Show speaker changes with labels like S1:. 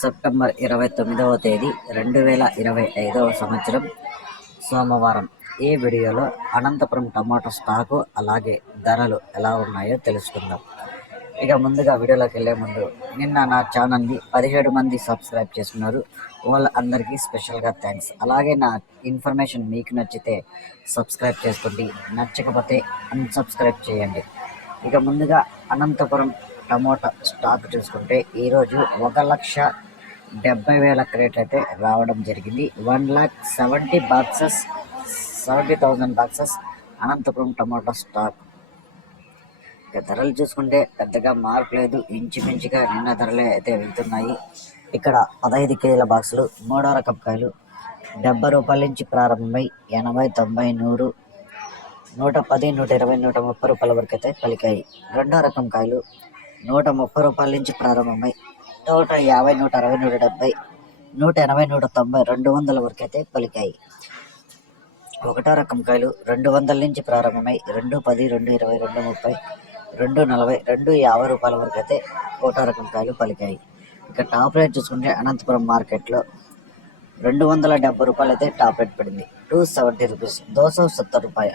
S1: September ఇరవై తొమ్మిదవ తేదీ రెండు వేల ఇరవై ఐదవ సంవత్సరం సోమవారం. ఈ వీడియోలో అనంతపురం టమాటో స్టాకు అలాగే ధరలు ఎలా ఉన్నాయో తెలుసుకుందాం. ఇక ముందుగా వీడియోలోకి వెళ్ళే ముందు నిన్న నా ఛానల్ని పదిహేడు మంది సబ్స్క్రైబ్ చేసుకున్నారు. వాళ్ళందరికీ స్పెషల్గా థ్యాంక్స్. అలాగే నా ఇన్ఫర్మేషన్ మీకు నచ్చితే సబ్స్క్రైబ్ చేసుకోండి. నచ్చకపోతే అన్సబ్స్క్రైబ్ చేయండి. ఇక ముందుగా అనంతపురం టమోటా స్టాక్ చూసుకుంటే ఈరోజు ఒక లక్ష డెబ్బై వేల క్రేట్ అయితే రావడం జరిగింది. One lakh seventy boxes seventy thousand boxes Anantapuram tomato stock. ఇక ధరలు చూసుకుంటే పెద్దగా మార్పు లేదు. ఇంచుమించుగా నిన్న ధరలే అయితే వెళ్తున్నాయి. ఇక్కడ పదహైదు కేజీల బాక్సులు మూడో రకం కాయలు డెబ్బై రూపాయల నుంచి ప్రారంభమై ఎనభై తొంభై నూరు నూట పది నూట ఇరవై నూట ముప్పై రూపాయల వరకు అయితే పలికాయి. రెండో రకం కాయలు నూట ముప్పై రూపాయల నుంచి ప్రారంభమై నూట యాభై నూట అరవై నూట డెబ్బై నూట ఎనభై నూట తొంభై రెండు వందల వరకు అయితే పలికాయి. ఒకటో రకం కాయలు రెండు వందల నుంచి ప్రారంభమై రెండు పది రెండు ఇరవై రెండు ముప్పై రెండు నలభై రెండు యాభై రూపాయల వరకు అయితే ఒకటో రకం కాయలు పలికాయి. ఇక టాప్ రేట్ చూసుకుంటే అనంతపురం మార్కెట్లో రెండు వందల డెబ్బై రూపాయలు అయితే టాప్ రేట్ పడింది. టూ సెవెంటీ రూపీస్ దోశ సత్తర్ రూపాయ.